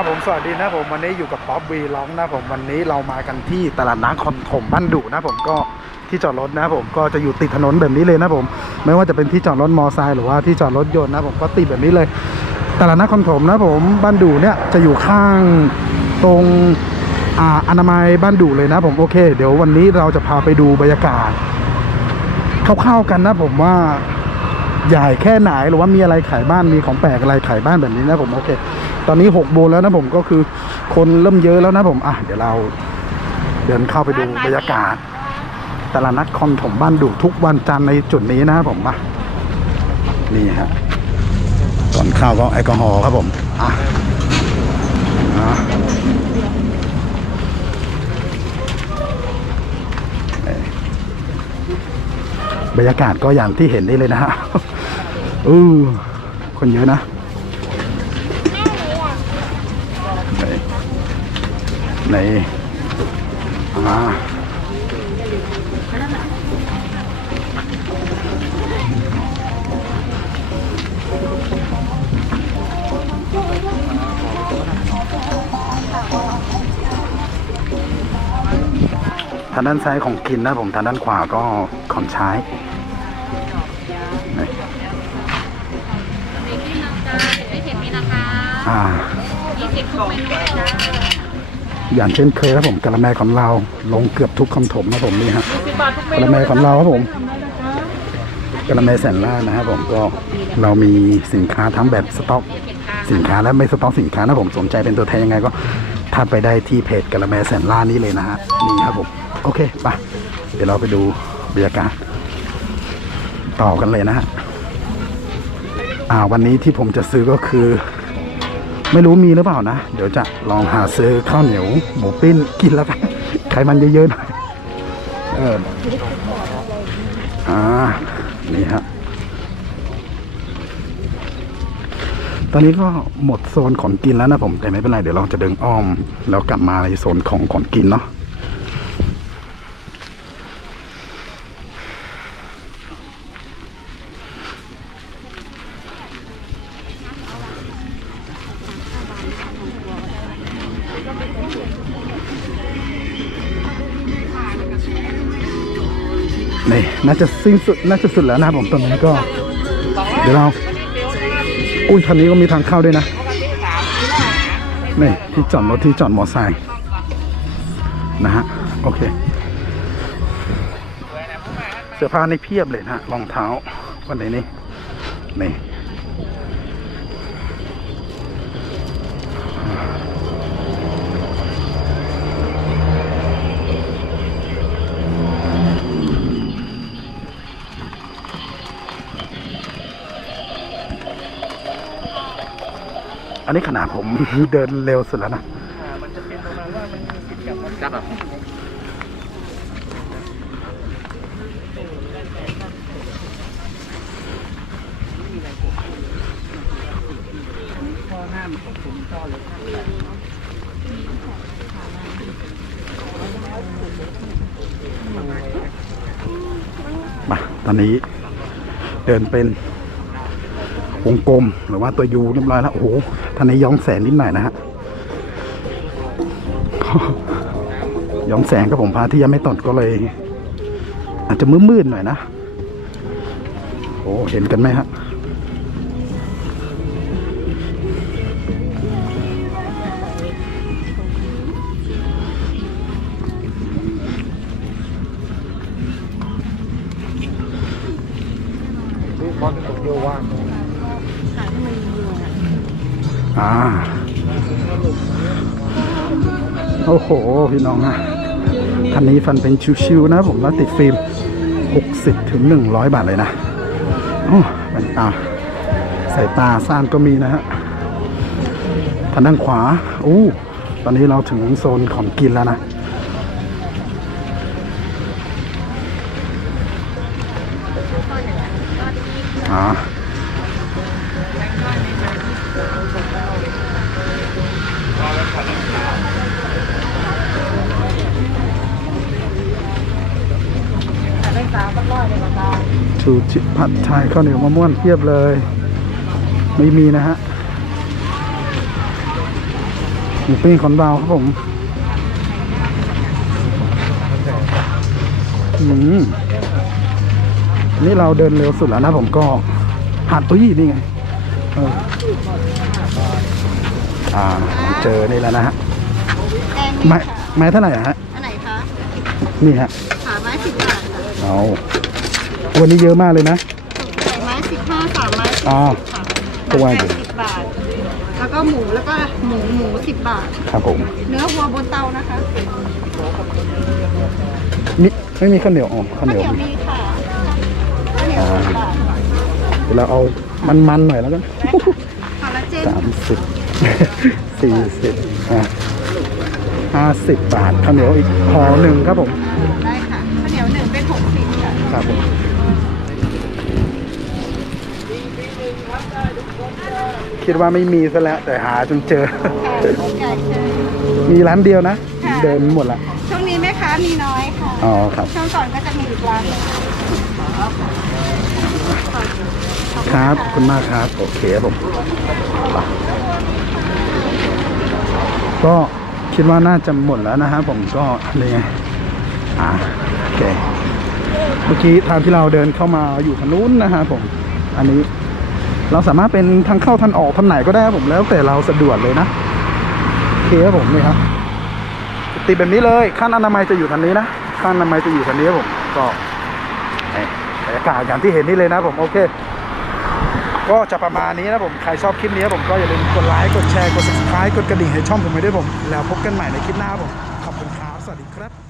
ครับผมสวัสดีนะผมวันนี้อยู่กับป๊อปวีล็อกนะผมวันนี้เรามากันที่ตลาดน้ำคอนถมบ้านดุนะผมก็ที่จอดรถนะผมก็จะอยู่ติดถนนแบบนี้เลยนะผมไม่ว่าจะเป็นที่จอดรถมอไซค์หรือว่าที่จอดรถยนต์นะผมก็ติดแบบนี้เลยตลาดน้ำคอนถมนะผมบ้านดุเนี่ยจะอยู่ข้างตรงอ่าอนามัยบ้านดุเลยนะผมโอเค เดี๋ยววันนี้เราจะพาไปดูบรรยากาศคร่าวๆกันนะผมว่าใหญ่แค่ไหนหรือว่ามีอะไรขายบ้านมีของแปลกอะไรขายบ้านแบบนี้นะผมโอเค ตอนนี้หกโมงแล้วนะผมก็คือคนเริ่มเยอะแล้วนะผมอะเดี๋ยวเราเดินเข้าไปดูบรรยากาศตลาดนัดคอนถมบ้านดุทุกวันจันทร์ในจุดนี้นะครับผมมานี่ฮะก่อนเข้าก็แอลกอฮอล์ครับผมอะอะบรรยากาศก็อย่างที่เห็นนี่เลยนะฮะอือคนเยอะนะ นอ่าทางด้านซ้ายของกินนะผมทางด้านขวาก็ของใช้ไหนมีที่นังจ้าเห็ดไม่เผ็ดมีนะคะอ่า ยี่สิบทุกเมนูเลยจ้า อย่างเช่นเคยครับผมกะละแมของเราลงเกือบทุกคำถมนะผมนี่ฮะสิบบาททุกเมกะนูละแมของเราครับผมกะละแมแสนล่านะครับผมก็เรามีสินค้าทั้งแบบสต็อกเผ็ดกลางสินค้าและไม่สต็อกสินค้านะผมสนใจเป็นตัวแทนยังไงก็ทักไปได้ที่เพจกะละแมแสนล่านี้เลยนะฮะนี่ครับผมโอเคไปเดี๋ยวเราไปดูบรรยากาศต่อกันเลยนะฮะอ่าวันนี้ที่ผมจะซื้อก็คือ ไม่รู้มีหรือเปล่านะ เดี๋ยวจะลองหาซื้อข้าวเหนียวหมูปิ้นกินแล้วกันไขมันเยอะๆหน่อยเอออ่านี่ฮะตอนนี้ก็หมดโซนของกินแล้วนะผมแต่ไม่เป็นไรเดี๋ยวเราจะเดินอ้อม แล้วกลับมาในโซนของของกินเนาะ นี่น่าจะสิ้นสุดน่าจะสุดแล้วนะครับผมตอนนี้ก็ เดี๋ยวเราอุ้ยคันนี้ก็มีทางเข้าด้วยนะนี่ที่จอดรถที่จอดมอไซค์นะฮะโอเคเสื้อผ้าในเพียบเลยนะรองเท้าวันไหนนี่นี่ อันนี้ขนาดผมเดินเร็วสุดแล้วนะมาตอนนี้เดินเป็นวงกลมหรือว่าตัวยูเรียบร้อยแล้ว โอ้โห ท่านนี้ย้อมแสงนิดหน่อยนะฮะย้อมแสงกับผมพระที่ยังไม่ตดก็เลย อาจจะมืดๆหน่อยนะโอ้เห็นกันไหมฮะอ่าง โอ้โห พี่น้องนะคันนี้ฟันเป็นชิวๆนะผมแล้วติดฟิล์ม 60ถึง100 บาทเลยนะโอ้แว่นตาสายตาสั้นก็มีนะฮะทางด้านขวาอู้ตอนนี้เราถึงโซนของกินแล้วนะอ่า ชูชิผัดไทยข้าวเหนียวมะม่วงเทียบเลย ไม่มีนะฮะมูปิ้งคอนดาวครับผมอืมนี่เราเดินเร็วสุดแล้วนะผมก็หาดตุ้ยนี่ไงเอออ่าเจอนี่แล้วนะฮะแดงไม้นี่ค่ะไม้เท่าไหร่อะฮะอันไหนคะ นี่ฮะ ขาไม้สิบบาทค่ะเอา วันนี้เยอะมากเลยนะไก่ไม้สิบห้าสามไม้สิบอ๋อ ค่ะตัวใหญ่ไก่สิบบาท แล้วก็หมูแล้วก็หมูหมูสิบบาท ครับผมเนื้อวัวบนเตานะคะมีไม่มีข้าวเหนียวอ๋อข้าวข้าวเหเหนีนียยววมีค่ะข้าวเหนียวสิบบาทเดี๋ยวเราเอามันๆหน่อยแล้วกัน คอลลาเจนสามสิบ สี่สิบอะห้าสิบบาทข้าวเหนียวอีกห่อหนึ่งครับผม ได้ค่ะข้าวเหนียวหนึ่งเป็นหกสิบค่ะ ครับผม คิดว่าไม่มีซะแล้วแต่หาจนเจอค่ะไก่เชยมีร้านเดียวนะค่ะเดินหมดละ ช่วงนี้แม่ค้ามีน้อยค่ะ อ๋อครับ ช่วงก่อนก็จะมีอีกร้านหนึงครับขอบคุณมากครับ โอเคครับผมไปก็คิดว่าน่าจะหมดแล้วนะครับผมก็นี่ไงอ่าโอเค เมื่อกี้ทางที่เราเดินเข้ามาอยู่ทางนู้นนะฮะผม อันนี้ เราสามารถเป็นทางเข้าทางออกทางไหนก็ได้ผมแล้วแต่เราสะดวกเลยนะโอเคครับผมนี่ครับติดแบบนี้เลยขั้นอนามัยจะอยู่ทางนี้นะขั้นอนามัยจะอยู่ทางนี้ครับผมก็บรรยากาศอย่างที่เห็นนี่เลยนะผมโอเค ก็จะประมาณนี้นะผมใครชอบคลิปนี้ผมก็อย่าลืมกดไลค์กดแชร์กด subscribe กดกระดิ่งให้ช่องผมไว้ด้วยผม แล้วพบกันใหม่ในคลิปหน้าครับผมขอบคุณครับสวัสดีครับ